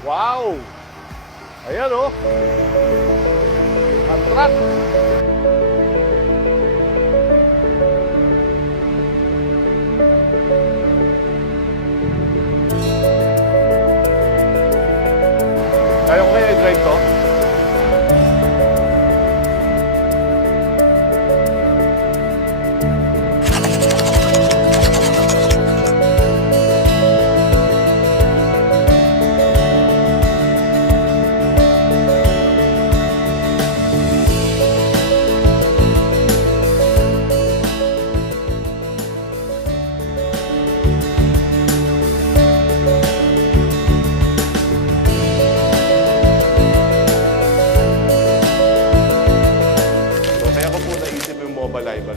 Wow! Ayan oh. Antrat. Kaya ko kaya i-drive to?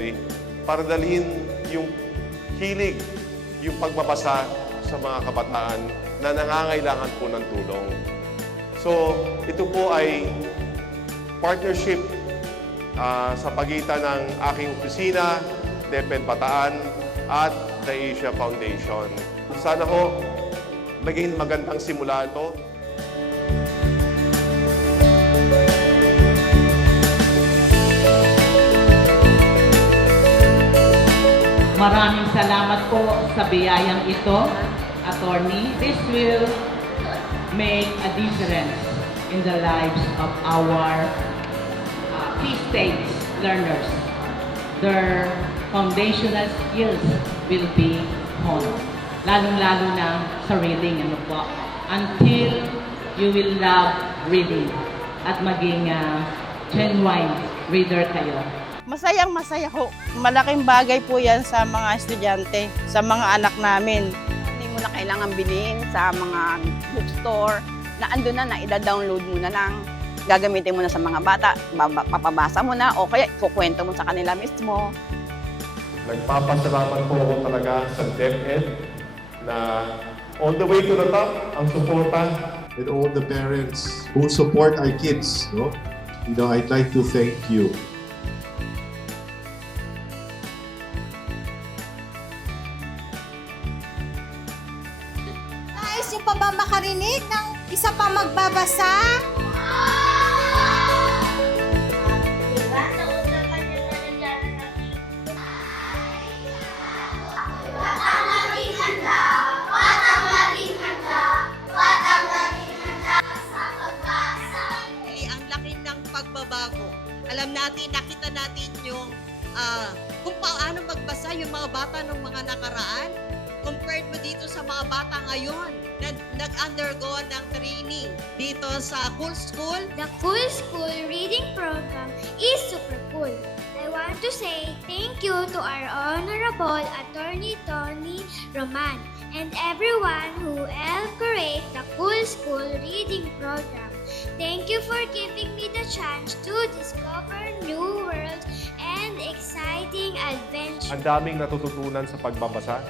Library para dalhin yung hilig, yung pagbabasa sa mga kabataan na nangangailangan po ng tulong. So, ito po ay partnership ah, sa pagitan ng aking opisina, DepEd Bataan, at the Asia Foundation. Sana ho, maging magandang simula ito. Maraming salamat po sa biyayang ito, attorney. This will make a difference in the lives of our uh, key stage learners. Their foundational skills will be honed. Lalong-lalo na sa reading, ano po. Until you will love reading at maging uh, genuine reader kayo. Masayang masaya ho. Malaking bagay po yan sa mga estudyante, sa mga anak namin. Hindi mo na kailangan bilhin sa mga bookstore na ando na na ida-download mo na lang. Gagamitin mo na sa mga bata, papabasa mo na o kaya kukwento mo sa kanila mismo. Nagpapasalamat po ako talaga sa DepEd na all the way to the top, ang suporta. and all the parents who support our kids, no? You know, I'd like to thank you. Nais niyo pa ba makarinig ng isa pa magbabasa? Really, ang laki ng pagbabago. Alam natin, nakita natin yung ah, kung paano magbasa yung mga bata ng mga nakaraan compared mo dito sa mga bata ngayon na nag-undergo ng training dito sa Cool School. The Cool School Reading Program is super cool. I want to say thank you to our Honorable Attorney Tony Roman and everyone who helped create the Cool School Reading Program. Thank you for giving me the chance to discover new worlds and exciting adventures. Ang daming natututunan sa pagbabasa.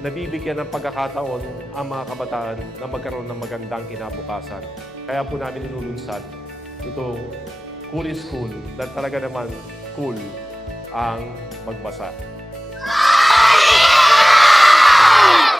Nabibigyan ng pagkakataon ang mga kabataan na magkaroon ng magandang kinabukasan. Kaya po namin inulunsad ito, Cool is Cool, dahil talaga naman cool ang magbasa.